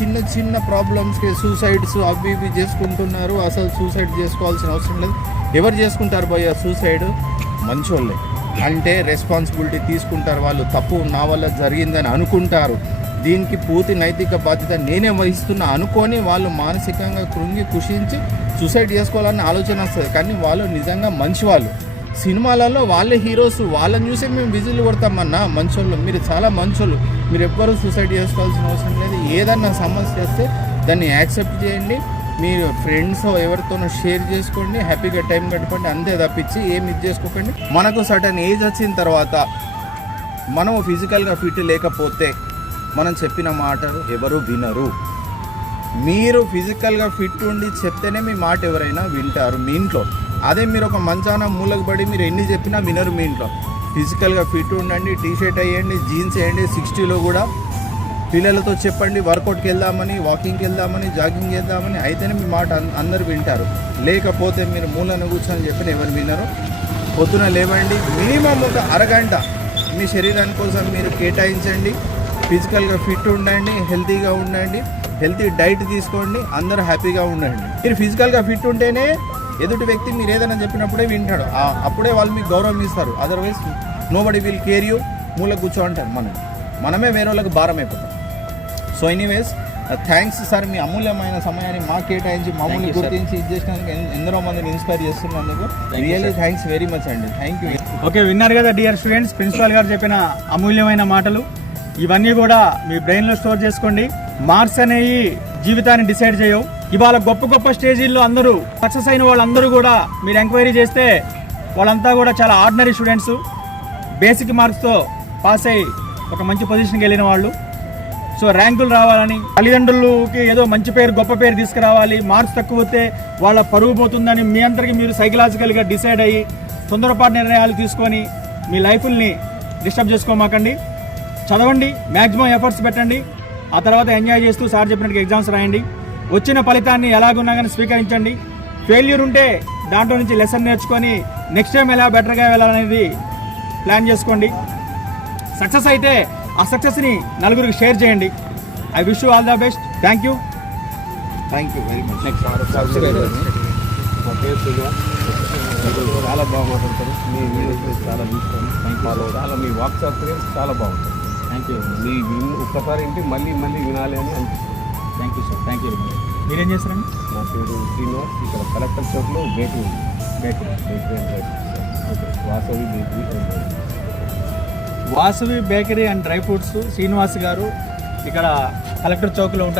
చిన్న చిన్న ప్రాబ్లమ్స్కి సూసైడ్స్ అవి ఇవి చేసుకుంటున్నారు. అసలు సూసైడ్ చేసుకోవాల్సిన అవసరం లేదు. ఎవరు చేసుకుంటారు భయ్య సూసైడ్ మంచోళ్ళే. అంటే రెస్పాన్సిబిలిటీ తీసుకుంటారు వాళ్ళు. తప్పు నా వల్ల జరిగిందని అనుకుంటారు. దీనికి పూర్తి నైతిక బాధ్యత నేనే వహిస్తున్నా అనుకొని వాళ్ళు మానసికంగా కృంగి కుషించి సూసైడ్ చేసుకోవాలని ఆలోచన వస్తుంది. కానీ వాళ్ళు నిజంగా మంచి వాళ్ళు. సినిమాలలో వాళ్ళే హీరోస్ వాళ్ళని చూసే మేము విజిల్ కొడతామన్నా మంచోళ్ళు. మీరు చాలా మంచోళ్ళు. మీరు ఎవ్వరూ సూసైడ్ చేసుకోవాల్సిన అవసరం లేదు. ఏదన్నా సమస్య వస్తే దాన్ని యాక్సెప్ట్ చేయండి. మీరు ఫ్రెండ్స్ ఎవరితోనో షేర్ చేసుకోండి. హ్యాపీగా టైం గడపండి. అంతే తప్పించి ఏం ఇది చేసుకోకండి. మనకు సటన్ ఏజ్ వచ్చిన తర్వాత మనం ఫిజికల్గా ఫిట్ లేకపోతే మనం చెప్పిన మాటలు ఎవరు వినరు. మీరు ఫిజికల్గా ఫిట్ ఉండి చెప్తేనే మీ మాట ఎవరైనా వింటారు మీ ఇంట్లో. అదే మీరు ఒక మంచాన మూలకు పడి మీరు ఎన్ని చెప్పినా వినరు మీ ఇంట్లో. ఫిజికల్గా ఫిట్ ఉండండి టీ షర్ట్ వేయండి జీన్స్ వేయండి సిక్స్టీలో కూడా పిల్లలతో చెప్పండి వర్కౌట్కి వెళ్దామని వాకింగ్కి వెళ్దామని జాగింగ్ చేద్దామని అయితేనే మీ మాట అందరు వింటారు. లేకపోతే మీరు మూలను కూర్చొని చెప్పిన ఎవరు వినరు. పొద్దున లేవండి మినిమం ఒక అరగంట మీ శరీరాని కోసం మీరు కేటాయించండి ఫిజికల్గా ఫిట్ ఉండండి హెల్తీగా ఉండండి హెల్తీ డైట్ తీసుకోండి అందరూ హ్యాపీగా ఉండండి. మీరు ఫిజికల్గా ఫిట్ ఉంటేనే ఎదుటి వ్యక్తి మీరు ఏదైనా చెప్పినప్పుడే వింటాడు. ఆ- అప్పుడే వాళ్ళు మీకు గౌరవం ఇస్తారు. Otherwise no body will care you మూల కూర్చో అంటారు మనం మనమే వేరే వాళ్ళకి భారం అయిపోతాం. సో ఎనీవేస్ థ్యాంక్స్ సార్ మీ అమూల్యమైన సమయాన్ని మాకు కేటాయించి మమ్మల్ని. గుర్తించి ఇది చేసినందుకు ఎన్- ఎందరో మందిని ఇన్స్పైర్ చేస్తున్నందుకు రియల్లీ. థ్యాంక్స్ వెరీ మచ్ అండి. థ్యాంక్ యూ ఓకే విన్నారు కదా డియర్ స్టూడెంట్స్ ప్రిన్సిపాల్ గారు చెప్పిన అమూల్యమైన మాటలు. ఇవన్నీ కూడా మీ బ్రెయిన్లో స్టోర్ చేసుకోండి. మార్క్స్ అనేవి జీవితాన్ని డిసైడ్ చేయవు. ఇవాళ గొప్ప గొప్ప స్టేజీల్లో అందరూ సక్సెస్ అయిన వాళ్ళందరూ కూడా మీరు ఎంక్వైరీ చేస్తే వాళ్ళంతా కూడా చాలా ఆర్డినరీ స్టూడెంట్స్ బేసిక్ మార్క్స్తో పాస్ అయ్యి ఒక మంచి పొజిషన్కి వెళ్ళిన వాళ్ళు. సో ర్యాంకులు రావాలని తల్లిదండ్రులకి ఏదో మంచి పేరు గొప్ప పేరు తీసుకురావాలి మార్క్స్ తక్కువ వస్తే వాళ్ళ పరుగు పోతుందని మీ అందరికీ మీరు సైకలాజికల్గా డిసైడ్ అయ్యి తొందరపాటు నిర్ణయాలు తీసుకొని మీ లైఫ్ని డిస్టర్బ్ చేసుకోమాకండి. చదవండి మ్యాక్సిమం ఎఫర్ట్స్ పెట్టండి. ఆ తర్వాత ఎంజాయ్ చేస్తూ సార్ చెప్పినట్టుగా ఎగ్జామ్స్ రాయండి. వచ్చిన ఫలితాన్ని ఎలాగున్నా కానీ స్వీకరించండి. ఫెయిల్యూర్ ఉంటే దాంట్లో నుంచి లెసన్ నేర్చుకొని నెక్స్ట్ టైం ఎలా బెటర్గా వెళ్ళాలనేది ప్లాన్ చేసుకోండి. సక్సెస్ అయితే ఆ సక్సెస్ని నలుగురికి షేర్ చేయండి. I wish all the best. Thank you. Thank you very much. చాలా బాగా మాట్లాడతారు మీ వీడియోస్ చాలా ఫాలో చాలా మీ వాట్సాప్ చాలా బాగుంటుంది. థ్యాంక్ యూ మీ ఒక్కసారి ఇంటి మళ్ళీ మళ్ళీ వినాలి అని అనిపిస్తుంది. Thank you sir thank you మీరేం చేస్తారండి? నా పేరు శ్రీనివాస్. ఇక్కడ కలెక్టర్ చౌక్లో బేకరీ ఉంది. Bakery. Bakery and dry fruits okay. Vasavi bakery and dry fruits. Vasavi bakery and dry fruits Srinivas garu ఇక్కడ కలెక్టర్ చౌక్లో ఉంటారు.